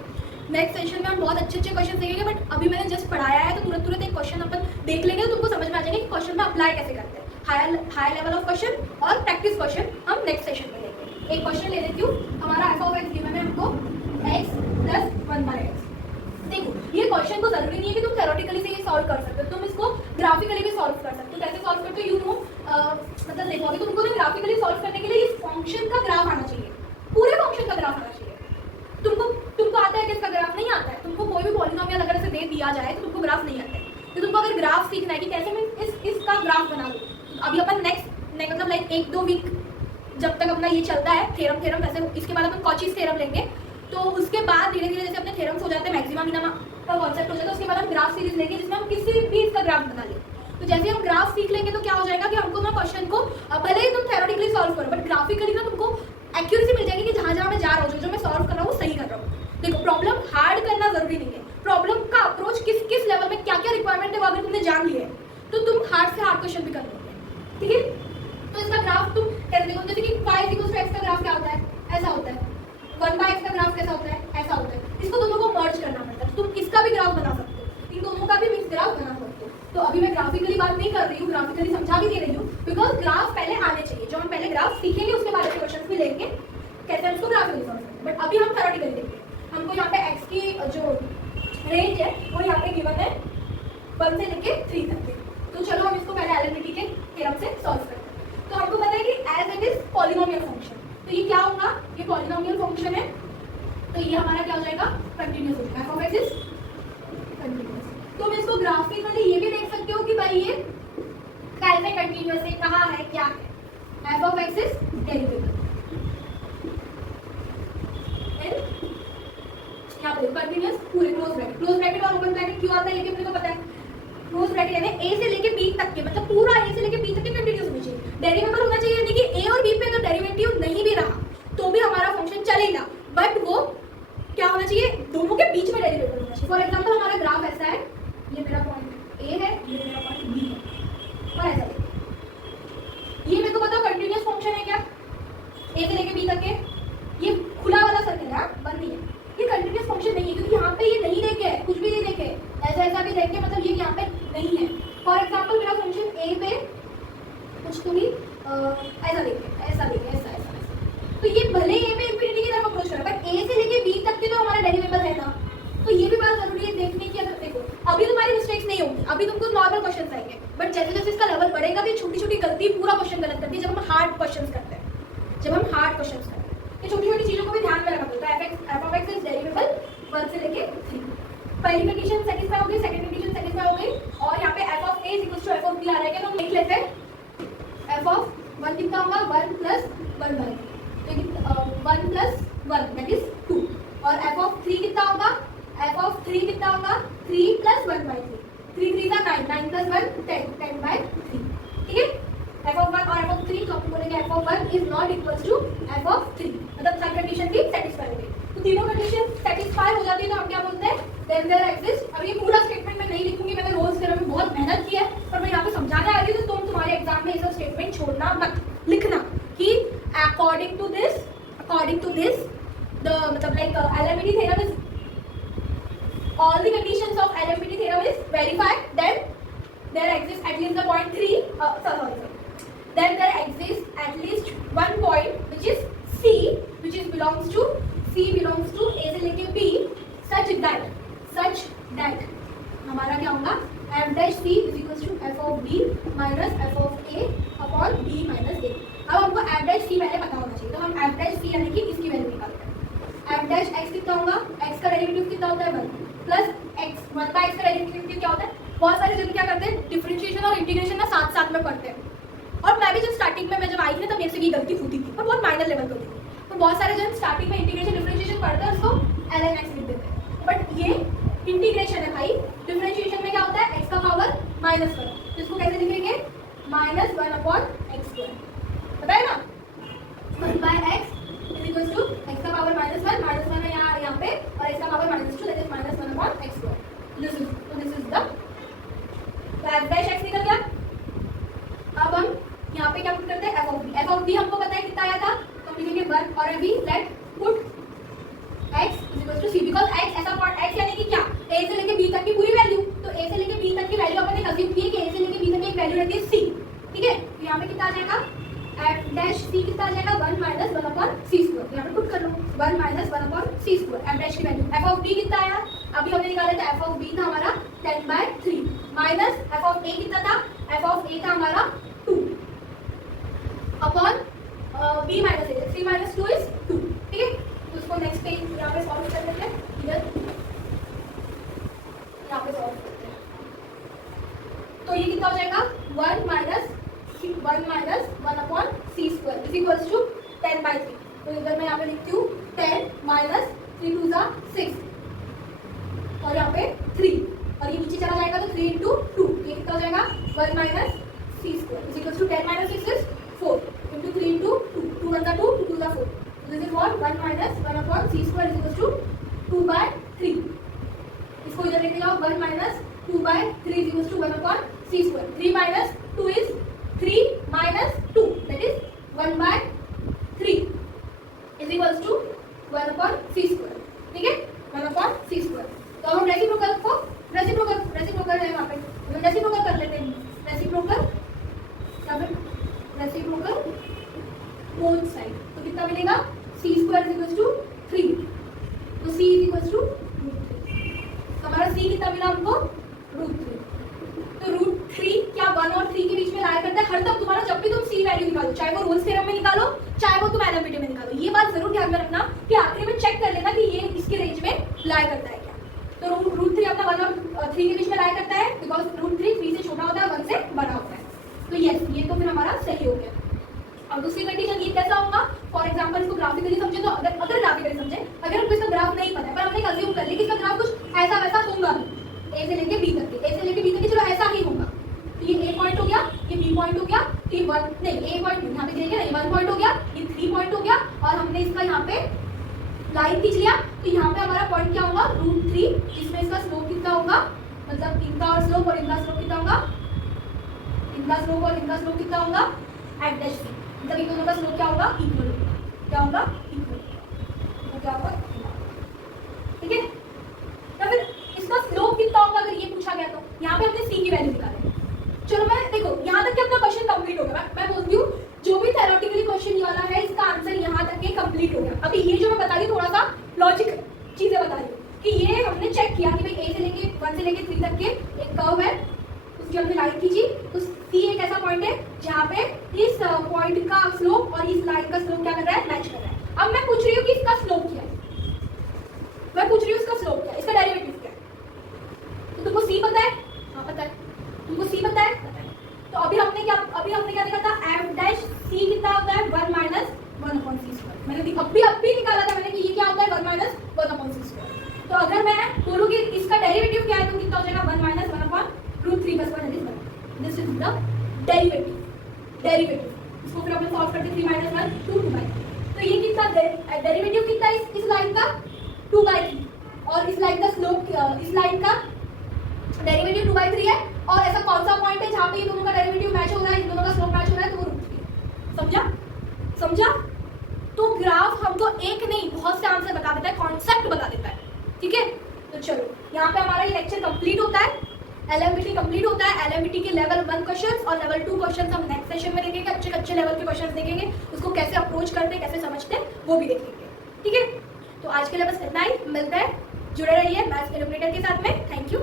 नेक्स्ट सेशन में हम बहुत अच्छे क्वेश्चन देखेंगे, बट अभी मैंने जस्ट पढ़ाया है तो तुरंत एक क्वेश्चन अपन देख लेंगे तो तुमको समझ में आ जाएगा कि क्वेश्चन में अप्लाई कैसे करते हैं। हायर लेवल ऑफ क्वेश्चन और प्रैक्टिस क्वेश्चन हम नेक्स्ट सेशन में लेंगे। एक क्वेश्चन ले लेती हूँ। हमारा एफ ऑफ एक्स गिवन है हमको x + 1/x। देखो, ये क्वेश्चन को जरूरी नहीं है कि तुम थ्योरेटिकली से ये सॉल्व कर सकते हो, तुम इसको ग्राफिकली भी सॉल्व कर सकते हो। कैसे सॉल्व करते हो? यू नो, मतलब देखो, अभी तुमको ना ग्राफिकली सॉल्व करने के लिए इस फंक्शन का ग्राफ आना चाहिए, पूरे फंक्शन का ग्राफ आना चाहिए। तुमको आता है कि इसका ग्राफ नहीं आता है? तुमको कोई भी पॉलिनोमियल अगर इसे दे दिया जाए तो तुमको ग्राफ नहीं आता है। तो तुमको अगर ग्राफ सीखना है कि कैसे मैं इसका ग्राफ बना लूँ, अभी अपन नेक्स्ट मतलब लाइक 1-2 वीक जब तक अपना ये चलता है थ्योरम वैसे, इसके बाद अपन कॉचीज थ्योरम लेंगे, तो उसके बाद धीरे धीरे जैसे अपने थ्योरम्स हो जाते हैं, मैक्सिमा मिनिमा का कॉन्सेप्ट हो जाता है, उसके बाद हम ग्राफ सीरीज लेंगे जिसमें हम किसी भी इसका ग्राफ बना लें। तो जैसे हम ग्राफ सीख लेंगे तो क्या हो जाएगा कि हमको ना क्वेश्चन को भले ही तुम थ्योरेटिकली सॉल्व करो, बट ग्राफिकली ना तुमको एक्यूरेसी मिल जाएगी कि जहाँ जहाँ मैं जा रहा हूँ, जो मैं सॉल्व कर रहा हूँ वो सही कर रहा हूँ। देखो, प्रॉब्लम हार्ड करना जरूरी नहीं है, प्रॉब्लम का अप्रोच किस लेवल में क्या क्या रिक्वायरमेंट है वो अगर तुमने जान लिया है तो तुम हार्ड से हार्ड क्वेश्चन भी कर लोगे। ठीक है? तो इसका ग्राफ तुम कैसे देखो, जैसे कि y = x का ग्राफ क्या होता है? ऐसा होता है। 1/x का ग्राफ कैसा होता है? ऐसा होता है। इसको दोनों को मर्ज करना पड़ता है। तुम इसका भी ग्राफ बना सकते हो, इन दोनों का भी मिक्स ग्राफ बना सकते हो। तो अभी मैं ग्राफिकली बात नहीं कर रही हूँ, ग्राफिकली समझा भी दे रही हूँ, बिकॉज ग्राफ पहले आने चाहिए। जो हम पहले ग्राफ सीखेंगे उसके बाद के क्वेश्चन भी लेंगे कैसे हम इसको ग्राफिकली सॉल्व करते हैं, बट अभी हम थ्योरेटिकली देखेंगे। हमको यहाँ पे x की जो रेंज है वो यहाँ पे गिवन है 1 से लेके 3 तक के। तो चलो हम इसको पहले Allen-Witty के थ्योरम से सॉल्व करते हैं। तो हमको पता है कि as it is polynomial function, तो ये क्या होगा? ये पॉलिनोमियल फंक्शन है, तो ये हमारा क्या हो जाएगा? कंटिन्यूअस हो जाएगा। F of x is continuous. तुम इसको ग्राफिकली ये भी देख सकते हो कि भाई ये कैसे कंटिन्यूअस है, कहाँ है, क्या है। F of x is derivative, क्या बोलो, कंटिन्यूअस पूरे क्लोज ब्रैकेट और ओपन ब्रैकेट क्यों आता है ये भी अपने को पता है। क्लोज ब्रैकेट यानी a से लेके b तक के, मतलब पूरा a से लेके b तक के कंटीन्यूअस होना चाहिए। डेरिवेबल होना चाहिए, यानी कि a और b पे अगर डेरिवेटिव नहीं भी रहा तो भी हमारा फंक्शन चलेगा, बट वो क्या होना चाहिए? दोनों के बीच में डेरिवेटिव होना चाहिए। फॉर एग्जांपल हमारा ग्राफ ऐसा है, ये मेरा पॉइंट a है, ये मेरा पॉइंट b है, और ऐसा ये मेरे को बताओ कंटीन्यूअस फंक्शन है क्या? a से लेके b तक के, ये खुला वाला सर्कल है, बंद नहीं है, ये कंटीन्यूअस फंक्शन नहीं है, क्योंकि यहाँ पे ये नहीं देखे, कुछ भी नहीं देखे, ऐसा भी देखे, मतलब ये यहाँ पे नहीं है। फॉर ऐसा देखिए, ऐसा ऐसा ऐसा। तो ये भले ए में इंफिनिटी की तरफ अप्रोच कर रहा है, पर ए से लेके बी तक की तो हमारा डेरिवेबल है ना, तो ये भी बात जरूरी है देखने की। अगर देखो अभी तुम्हारी मिस्टेक्स नहीं होंगी, अभी तुमको नॉर्मल क्वेश्चंस आएंगे, बट जैसे जैसे इसका लेवल बढ़ेगा तो छोटी छोटी गलती पूरा क्वेश्चन गलत करती है जब हम हार्ड क्वेश्चंस करते हैं, जब हम हार्ड क्वेश्चंस करते हैं। ये छोटी छोटी चीजों को भी ध्यान में रखना पड़ता है। एफ ऑफ एक्स इज डेरिवेबल 1 से लेके 3। पहली कंडीशन सेटिस्फाई हो गई, सेकंड कंडीशन सेटिस्फाई हो गई, और यहाँ पे F of A equals to F of B आ रहा है, तो हम लिख लेते हैं एफ ऑफ 1 कितना होगा 1 plus 1 by 1 plus 1 that is 2, और एफ ऑफ 3 कितना होगा, एफ ऑफ 3 कितना होगा 3 प्लस 1 बाई 3, 3 3 का 9, 9 प्लस 1 10, 10 बाई 3। ठीक है, एफ ऑफ 1 और एफ ऑफ 3, तो हम बोलेंगे F of 1 is not equals to F of 3, मतलब सब कंडीशन भी सेटिस्फाई हो गई। तो तीनों कंडीशन सेटिस्फाई हो जाती है तो हम क्या बोलते हैं, देन देयर एग्जिस्ट। अब ये पूरा स्टेटमेंट मैं नहीं लिखूंगी, मैंने रोल्स थ्योरम में बहुत मेहनत की है, पर मैं यहाँ पे समझाने आ रही हूँ, तो तुम तुम्हारे एग्जाम में ये सब स्टेटमेंट छोड़ना मत, लिखना कि अकॉर्डिंग टू दिस द मतलब like LMET theorem is all the conditions of LMPT theorem is verified, then there exists at least the point 3 then there exists at least one point which is C, which is belongs to A से लेके B, such that हमारा क्या होगा f dash C is equals to f of B minus f of A upon B minus A। अब हमको f dash C पहले पता होना चाहिए, तो हम f dash C यानी कि इसकी वैल्यू निकालते हैं। f dash x कितना होगा, x का डेरिवेटिव कितना होता है 1 प्लस x, 1 का x का डेरिवेटिव क्या होता है। बहुत सारे जन क्या करते हैं, डिफरेंशिएशन और इंटीग्रेशन ना साथ साथ में पढ़ते हैं, और मैं भी जब स्टार्टिंग में जब आई थी तब मेरे से भी गलती होती थी, पर बहुत माइनर लेवल पर थी। तो बहुत सारे जन स्टार्टिंग में इंटीग्रेशन डिफरेंशिएशन पढ़ते हैं, उसको ln x लिख देते हैं, बट ये इंटीग्रेशन है भाई। डिफरेंशिएशन में क्या होता है, x का पावर माइनस करो, तो इसको कैसे लिखेंगे, माइनस 1 अपॉन एक्स स्क्वायर, पता है ना, 1 by x is equal to x का पावर -1 है यहाँ पे, और x का पावर -2 that is -1 upon x square. This is the f dash x निकल गया। अब हम यहाँ पे क्या पुट करते हैं, f of b हमको पता है कितना आया था, तो हम लिखेंगे 1 और अभी let put x is equal to c, because x ऐसा पॉइंट x यानी कि क्या, a से लेके b तक की पूरी वैल्यू, तो a से लेके b तक की वैल्यू अपन ने अज्यूम की है कि a से लेके b तक की एक वैल्यू रहती है c। ठीक है, तो यहाँ पे कितना आ जाएगा, f dash c कितना आ जाएगा 1 minus 1 upon c square, यहाँ पे पुट कर लो 1 minus 1 upon c square, f dash की वैल्यू। f of b कितना आया, अभी हमने निकाला था f of b था हमारा 10/3 माइनस f of a कितना था, f of a था हमारा 2 upon b minus a, 3 minus 2 is 2। ठीक है, तो उसको नेक्स्ट पेज यहाँ पे सॉल्व कर लेते हैं, इधर यहाँ पे सॉल्व करते हैं, तो ये कितना हो जाएगा 1 minus 1 upon c square is equals to 10/3। तो इधर मैं यहाँ पे लिखती हूँ 10 minus 3 2 6, और यहाँ पे 3, और ये नीचे चला जाएगा तो 3 into 2, ये कितना हो जाएगा 1 minus c square is equals to 10 minus 6 is 4 into 3 into 2, 2 1 2, 2 2 4, this is what 1 minus 1 upon c square is equals to 2/3। इसको इधर लिख जाओ 1 minus 2/3 is equals to 1 upon c square, 3 minus 2 is 3 minus 2 that is 1/3 is equals to 1 upon c square। ठीक है, 1 upon c square। तो हम reciprocal है वहाँ पे, हम रेसिप्रोकल कर लेते हैं, रेसिप्रोकल बोथ साइड, तो कितना मिलेगा c square is equals to 3, तो c is equals to √3, हमारा c कितना मिला हमको √3। तो √3 क्या 1 और 3 के बीच में लाया करता है हर तब तुम्हारा, जब भी तुम c वैल्यू निकालो, चाहे वो रोल्स थ्योरम में निकालो, चाहे वो तुम एलएमपीटी में निकालो, ये बात जरूर ध्यान में रखना कि आखिरी में चेक कर लेना कि ये इसके रेंज में लाया करता है क्या। तो √3 अपना 1 और 3 के बीच में लाया करता है, बिकॉज √3 3 से छोटा होता है, 1 से बड़ा होता है, तो यस ये तो फिर हमारा सही हो गया। और दूसरी कंडीशन ये कैसा होगा, फॉर एग्जांपल इसको ग्राफिकली समझे, तो अगर ग्राफिकली समझे, अगर हमको इसका ग्राफ नहीं पता है पर हमने अज्यूम कर लिया कि इसका ग्राफ कुछ ऐसा वैसा होगा, ए से लेके बी तक के, ए से लेके बी तक के, चलो ऐसा ही होगा, तो ये ए पॉइंट हो गया, ये बी पॉइंट हो गया, ये 1 नहीं ए पॉइंट यहाँ पे देखिए, ये 1 पॉइंट हो गया, ये 3 पॉइंट हो गया, और हमने इसका यहाँ पे लाइन खींच लिया, तो यहाँ पे हमारा पॉइंट क्या होगा √3, जिसमें इसका स्लोप कितना होगा, मतलब इनका और स्लोप और इनका स्लोप कितना होगा, इनका स्लोप और इनका स्लोप कितना होगा एफ डैश सी, मतलब इन दोनों का स्लोप क्या होगा इक्वल, क्या होगा इक्वल, तो क्या होगा, ठीक है। या फिर इसका स्लोप कितना होगा अगर ये पूछा गया, तो यहाँ पे हमने सी की वैल्यू निकाली। चलो मैं देखो यहाँ तक कि अपना क्वेश्चन कंप्लीट हो गया, मैं बोलती हूँ जो भी थ्योरेटिकली क्वेश्चन ये वाला है इसका आंसर यहाँ तक के कंप्लीट हो गया। अभी ये जो मैं बता रही हूँ थोड़ा सा लॉजिक चीजें बता रही हूँ कि ये हमने चेक किया कि भाई ए से लेके 1 से लेके 3 तक के एक कर्व है, उसकी हमने लाइन खींची, तो सी एक ऐसा पॉइंट है जहाँ पे इस पॉइंट का स्लोप और इस लाइन का स्लोप क्या कर रहा है, मैच कर रहा है। अब मैं पूछ रही हूँ कि इसका स्लोप क्या है, मैं पूछ रही हूँ इसका स्लोप क्या है, इसका डेरिवेटिव क्या है। तो तुमको सी पता है? हाँ पता है। तुमको सी पता है? पता है। तो अभी हमने क्या देखा था, एफ डैश सी कितना होता है 1 माइनस 1/c²। मैंने अभी निकाला था मैंने कि ये क्या होता है 1 माइनस 1/c²। तो अगर मैं बोलूँ कि इसका डेरिवेटिव क्या है तो कितना हो जाएगा 1 minus 1/√3 + 1 is 1। This is the derivative. इसको फिर हमने सॉल्व करके 3 - 1 2/3। तो ये कितना डेरिवेटिव कितना है इस लाइन का 2/3 और इस लाइन का स्लोप इस लाइन का डेरिवेटिव 2/3 है। और ऐसा कौन सा पॉइंट है जहाँ पे ये दोनों का डेरिवेटिव मैच हो रहा है, इन दोनों का स्लोप मैच हो रहा है, तो वो √3। समझा? तो ग्राफ हमको एक नहीं बहुत से आंसर बता देता है, कॉन्सेप्ट बता देता है। ठीक है, तो चलो यहाँ पे हमारा ये लेक्चर कंप्लीट होता है, एलएमबीटी कंप्लीट होता है। एलएमबीटी के लेवल 1 क्वेश्चंस और लेवल 2 क्वेश्चंस हम नेक्स्ट सेशन में देखेंगे। अच्छे लेवल के क्वेश्चंस देखेंगे, उसको कैसे अप्रोच करते हैं, कैसे समझते हैं, वो भी देखेंगे। ठीक है, तो आज के लिए बस इतना ही। मिलता है, जुड़े रहिए मैथ्स कैलकुलेटर के साथ में। Thank you.